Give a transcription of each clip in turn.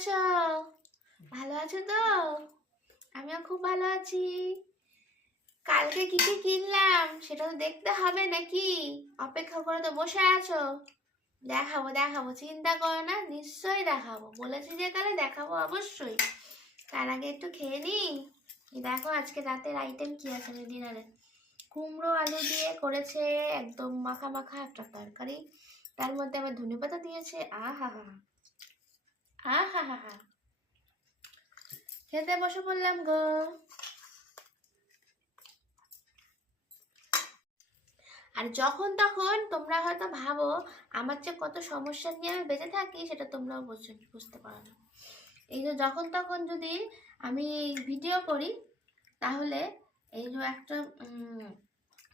আছো? ভালো আছো তো? আমিও খুব ভালো আছি। কালকে কি কি কিনলাম সেটা তো দেখতে হবে নাকি? অপেক্ষা করে তো বসে আছো। দেখাবো দেখাবো। চিন্তা করো না, নিশ্চয়ই দেখাবো। বলেছি যে তাহলে দেখাবো অবশ্যই। তার আগে একটু খেয়ে নিই। দেখো, আজকে রাতের আইটেম কি আছে ডিনারে? কুমড়ো আলু দিয়ে করেছে একদম মাখা মাখা একটা তরকারি। তার মধ্যে আবার ধনে পাতা দিয়েছে। আহা হা হা। আহা হা হা খেতে বসে পড়লাম গো। আর যখন তখন তোমরা হয়তো ভাবো, আমার যে কত সমস্যা নিয়ে আমি বেঁচে থাকি, সেটা তোমরাও বুঝতে পারো না। এই যে যখন তখন যদি আমি ভিডিও করি তাহলে এই যে একটা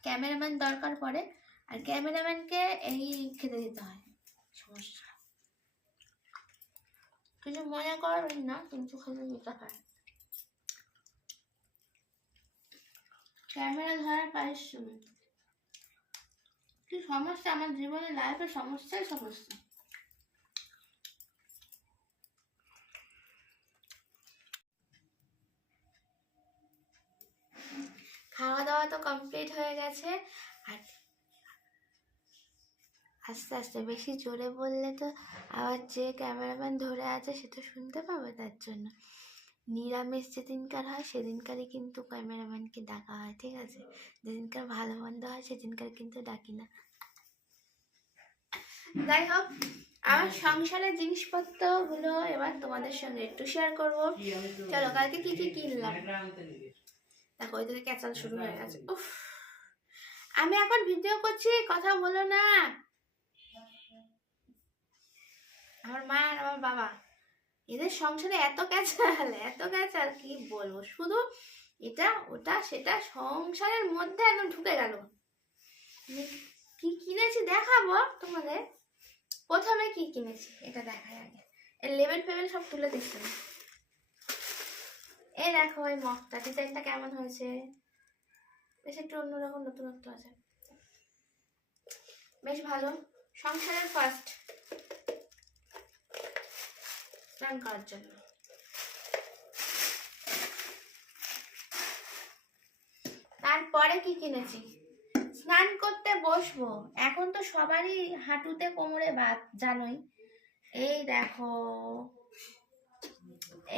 ক্যামেরাম্যান দরকার পড়ে। আর ক্যামেরাম্যানকে এই খেতে দিতে হয়। সমস্যা। কিছু মনে করবেন না, কিন্তু খেতে দিতে হয়। ক্যামেরা ধরার পারিশ্রমিক কি সমস্যা? আমার জীবনে লাইফে সমস্যাই সমস্যা। খাওয়া দাওয়া তো কমপ্লিট হয়ে গেছে। আর আস্তে আস্তে বেশি জোরে বললে তো আবার যে ক্যামেরাম্যান ধরে আছে সে তো শুনতে পাবে তার জন্য। নিরামিষ যেদিনকার হয় সেদিনকারই কিন্তু ক্যামেরাম্যানকে ডাকা হয়, ঠিক আছে? যেদিনকার ভালো মন্দ হয় সেদিনকার কিন্তু ডাকি না। যাই হোক, আমার সংসারের জিনিসপত্রগুলো এবার তোমাদের সঙ্গে একটু শেয়ার করব। চলো, কালকে কি কি কিনলাম? দেখো ওই থেকে ক্যাচাল শুরু হয়ে গেছে। উফ, আমি এখন ভিডিও করছি, কথা বলো না। আমার মা আর আমার বাবা, এদের সংসারে এত ক্যাচাল এত ক্যাচাল, কি বলব? শুধু এটা, ওটা, সেটা সংসারের মধ্যে একদম ঢুকে গেল। কি কিনেছি দেখাবো তোমাদের? প্রথমে কি কিনেছি? এটা দেখাই আগে। এর লেবেল ফেবেল সব তুলে দিচ্ছি এই দেখো, এই মগটা, ডিজাইনটা কেমন হয়েছে? বেশ একটু অন্যরকম, নতুনত্ব আছে। বেশ ভালো। সংসারের ফার্স্ট স্নান করার জন্য তারপরে কি কিনেছি? স্নান করতে বসবো। এখন তো সবারই হাঁটুতে কোমরে বাত, জানোই। এই দেখো,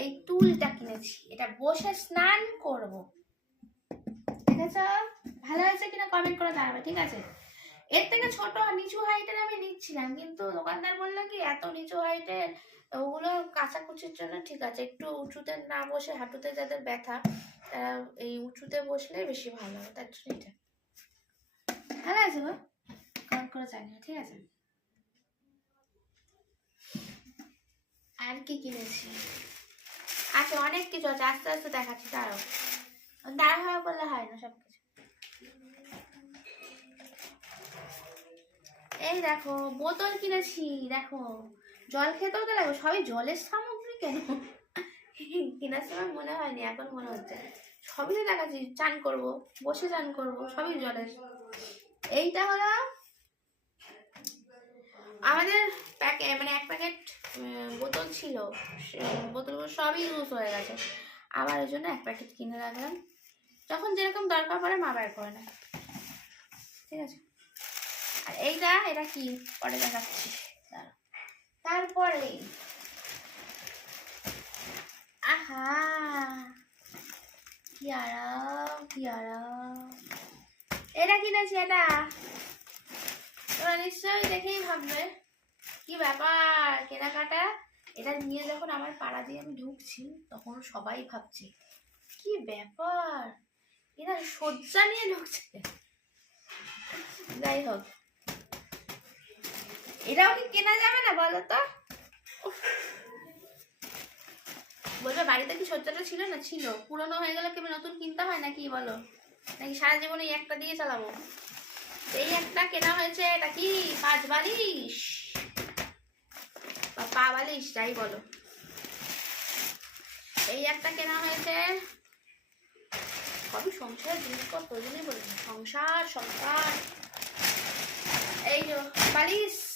এই টুলটা কিনেছি। এটা বসে স্নান করব। ঠিক আছে ভালো হয়েছে কিনা কমেন্ট করে জানাবে, ঠিক আছে? এর থেকে ছোট নিচু হাইটের আমি নিচ্ছিলাম, কিন্তু দোকানদার বলল কি, এত নিচু হাইটের ওগুলো কাচাকুচির জন্য ঠিক আছে। একটু উঁচুতে না বসে হাঁটুতে যাদের ব্যথা, তারা এই উঁচুতে বসলে বেশি ভালো হবে, তার জন্য এটা। ভালো আছে গো? কমেন্ট করে জানিও ঠিক আছে? আর কি কিনেছি? আছে অনেক কিছু আছে, আস্তে আস্তে দেখাচ্ছি তারও দাঁড়া হওয়া করলে হয় না সব কিছু এই দেখো, বোতল কিনেছি, দেখো। জল খেতেও তো লাগবে সবই জলের সামগ্রী কেন? কেনার সময় মনে হয়নি, এখন মনে হচ্ছে। সবই তো দেখাচ্ছি, চান করব, বসে চান করব, সবই জলের। এইটা হলো আমাদের প্যাকে মানে এক প্যাকেট বোতল ছিল। বোতলগুলো সবই ইউজ হয়ে গেছে। আবার ওই জন্য এক প্যাকেট কিনে রাখলাম। যখন যেরকম দরকার পড়ে মা বের করে নেয়। ঠিক আছে? আর এইটা, এটা কি? পরে দেখাচ্ছি। তারপরে, আহা, কি আরাম কি আরাম। এটা কিনেছি, এটা। তোমরা নিশ্চয়ই দেখেই ভাববে, কি ব্যাপার, কেনাকাটা? এটা নিয়ে যখন আমার পাড়া দিয়ে আমি ঢুকছি, তখন সবাই ভাবছে, কি ব্যাপার? এরা সজ্জা নিয়ে ঢুকছে। যাই হোক এটাও কি কেনা যাবে না বলো তো? বলবে, বাড়িতে কি সজ্জাটা ছিল না? ছিল। পুরনো হয়ে গেলে কেবল নতুন কিনতে হয় নাকি বলো? নাকি সারা জীবনে এই একটা দিয়ে চালাবো? এই একটা কেনা হয়েছে, এটা কি? পাঁচ বালিশ? বা পা বালিশ, যাই বলো। এই একটা কেনা হয়েছে। সবই সংসারের জিনিসপত্র? ওই জন্যই বলি সংসার সংসার। এই বালিশ।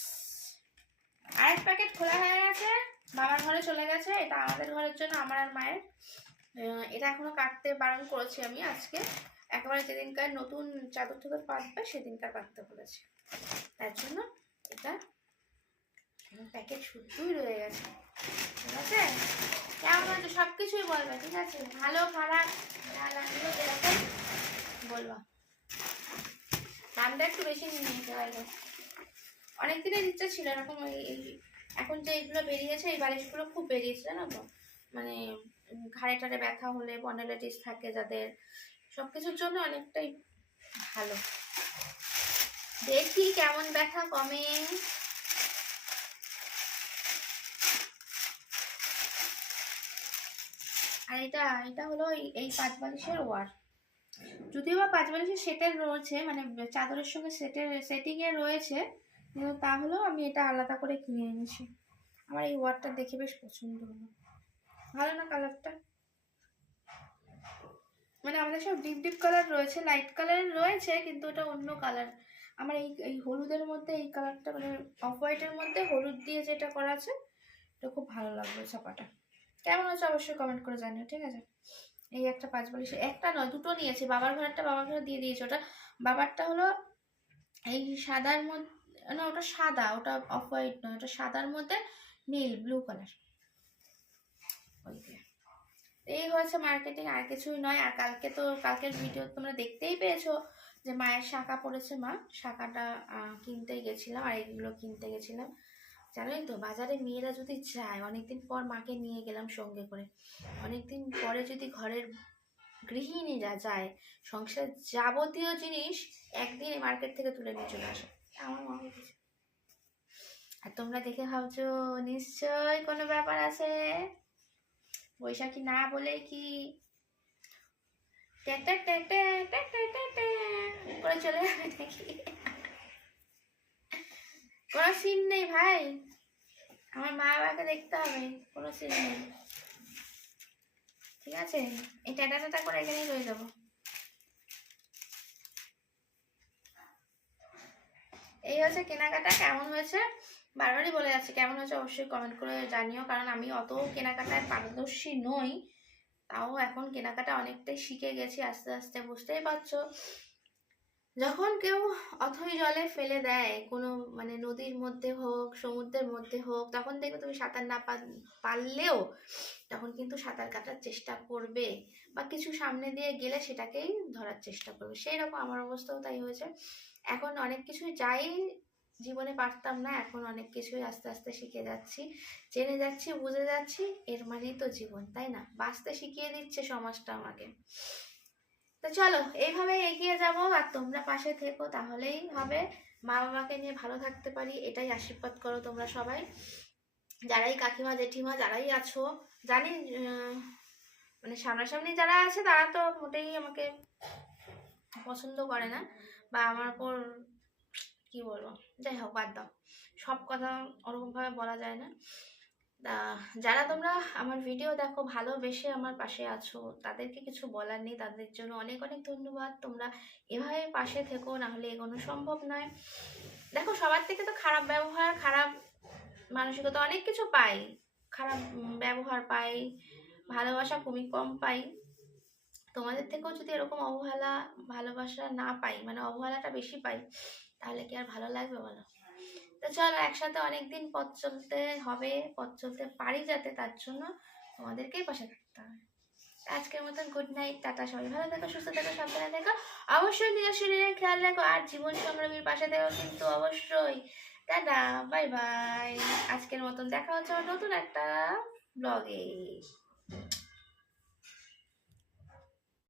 আরেক প্যাকেট খোলা হয়ে গেছে। বাবার ঘরে চলে গেছে। এটা আমাদের ঘরের জন্য, আমার আর মায়ের। এটা এখনও কাটতে বারণ করেছি আমি আজকে। একেবারে যেদিনকার নতুন চাদর টাদর পাতবে, সেদিনকার পাততে বলেছে। তার জন্য এটা প্যাকেট শুদ্ধই রয়ে গেছে। ঠিক আছে? কেমন হয়েছে? সব কিছুই বলবে, ঠিক আছে? ভালো, খারাপ লাগল যেরকম, বলবা। দামটা একটু বেশি নিয়ে নিতে পারবে অনেক দিনের ইচ্ছা ছিল, এরকম এই এখন যে এইগুলো বেরিয়েছে, এই বালিশগুলো খুব বেরিয়েছে, জানো তো? মানে ঘাড়ে টাড়ে ব্যথা হলে বন্ডালাইটিস থাকে যাদের সব কিছুর জন্য অনেকটাই ভালো। দেখি কেমন ব্যথা কমে। আর এটা এটা হলো এই- পাঁচ বালিশের ওয়ার। যদিও বা পাঁচ বালিশের সেটের রয়েছে মানে চাদরের সঙ্গে সেটের সেটিং এ রয়েছে তাহলেও আমি এটা আলাদা করে কিনে এনেছি। আমার এই ওয়ারটা দেখে বেশ পছন্দ হলো। ভালো না কালারটা? মানে আমাদের সব ডিপ ডিপ কালার রয়েছে, লাইট কালারের রয়েছে, কিন্তু এটা অন্য কালার। আমার এই এই হলুদের মধ্যে, এই কালারটা মানে অফ হোয়াইটের মধ্যে হলুদ দিয়ে যেটা করা আছে, এটা খুব ভালো লাগল ছাপাটা। কেমন আছে অবশ্যই কমেন্ট করে জানিও, ঠিক আছে? এই একটা পাঁচ বালিশ, একটা নয়, দুটো নিয়েছি। বাবার ঘরেরটা বাবার ঘরে দিয়ে দিয়েছে। ওটা বাবারটা হলো এই সাদার মধ্যে না, ওটা সাদা, ওটা অফ হোয়াইট নয়, ওটা সাদার মধ্যে নীল ব্লু কালার এই হয়েছে মার্কেটিং আর কিছুই নয়। আর কালকে তো, কালকের ভিডিও তোমরা দেখতেই পেয়েছ যে মায়ের শাঁখা পড়েছে মা। শাঁখাটা কিনতে গেছিলাম, আর এইগুলো কিনতে গেছিলাম। জানোই তো, বাজারে মেয়েরা যদি যায়, অনেকদিন পর মাকে নিয়ে গেলাম সঙ্গে করে। অনেকদিন পরে যদি ঘরের গৃহিণীরা যায় সংসার যাবতীয় জিনিস একদিন মার্কেট থেকে তুলে নিয়ে চলে আসে। আমার আর তোমরা দেখে ভাবছ নিশ্চয় কোনো ব্যাপার আছে। বৈশাখী না বলে কি করে চলে যাবে কোনো সিন নেই ভাই। আমার মা বাবাকে দেখতে হবে, কোনো সিন নেই। ঠিক আছে? এই টাটা টাটা করে এখানেই রয়ে যাব। এই হচ্ছে কেনাকাটা কেমন হয়েছে? বারবারই বলে যাচ্ছে, কেমন হয়েছে অবশ্যই কমেন্ট করে জানিও, কারণ আমি অত কেনাকাটায় পারদর্শী নই। তাও এখন কেনাকাটা অনেকটাই শিখে গেছি, আস্তে আস্তে বুঝতেই পারছ। যখন কেউ অথই জলে ফেলে দেয়, কোনো মানে নদীর মধ্যে হোক, সমুদ্রের মধ্যে হোক, তখন দেখবে তুমি সাঁতার না পারলেও তখন কিন্তু সাঁতার কাটার চেষ্টা করবে বা কিছু সামনে দিয়ে গেলে সেটাকেই ধরার চেষ্টা করবে। সেই রকম আমার অবস্থাও তাই হয়েছে। এখন অনেক কিছুই যাই জীবনে পারতাম না, এখন অনেক কিছুই আস্তে আস্তে শিখে যাচ্ছি। জেনে যাচ্ছি, বুঝে যাচ্ছি, এর মানেই তো জীবন, তাই না? বাঁচতে শিখিয়ে দিচ্ছে সমাজটা আমাকে। তো চলো এইভাবে এগিয়ে যাব আর তোমরা পাশে থেকো, তাহলেই হবে। মা বাবাকে নিয়ে ভালো থাকতে পারি, এটাই আশীর্বাদ করো তোমরা সবাই। যারাই কাকিমা, জেঠিমা, যারাই আছো, জানি মানে সামনাসামনি যারা আছে তারা তো মোটেই আমাকে পছন্দ করে না। বা আমার ওপর কি বলব? যাই হোক, বাদ দাও। সব কথা ওরকমভাবে বলা যায় না। যারা তোমরা আমার ভিডিও দেখো, ভালোবেসে আমার পাশে আছো, তাদেরকে কিছু বলার নেই। তাদের জন্য অনেক অনেক ধন্যবাদ। তোমরা এভাবে পাশে থেকো, না হলে এগোনো সম্ভব নয়। দেখো, সবার থেকে তো খারাপ ব্যবহার, খারাপ মানসিকতা অনেক কিছু পাই। খারাপ ব্যবহার পাই, ভালোবাসা খুবই কম পাই। তোমাদের থেকেও যদি এরকম অবহেলা, ভালোবাসা না পাই মানে অবহেলাটা বেশি পাই, তাহলে কি আর ভালো লাগবে বলো? তো চলো, একসাথে অনেকদিন পথ চলতে হবে, পথ চলতে পারি যাতে, তার জন্য তোমাদেরকেই পাশে থাকতে হবে। আজকের মতন গুড নাইট টাটা, সবাই ভালো থেকো, সুস্থ থেকো, সাবধানে থেকো। অবশ্যই নিজের শরীরের খেয়াল রাখো, আর জীবন সংগ্রামীর পাশে থেকো কিন্তু অবশ্যই। টাটা বাই বাই আজকের মতন দেখা হচ্ছে নতুন একটা ব্লগে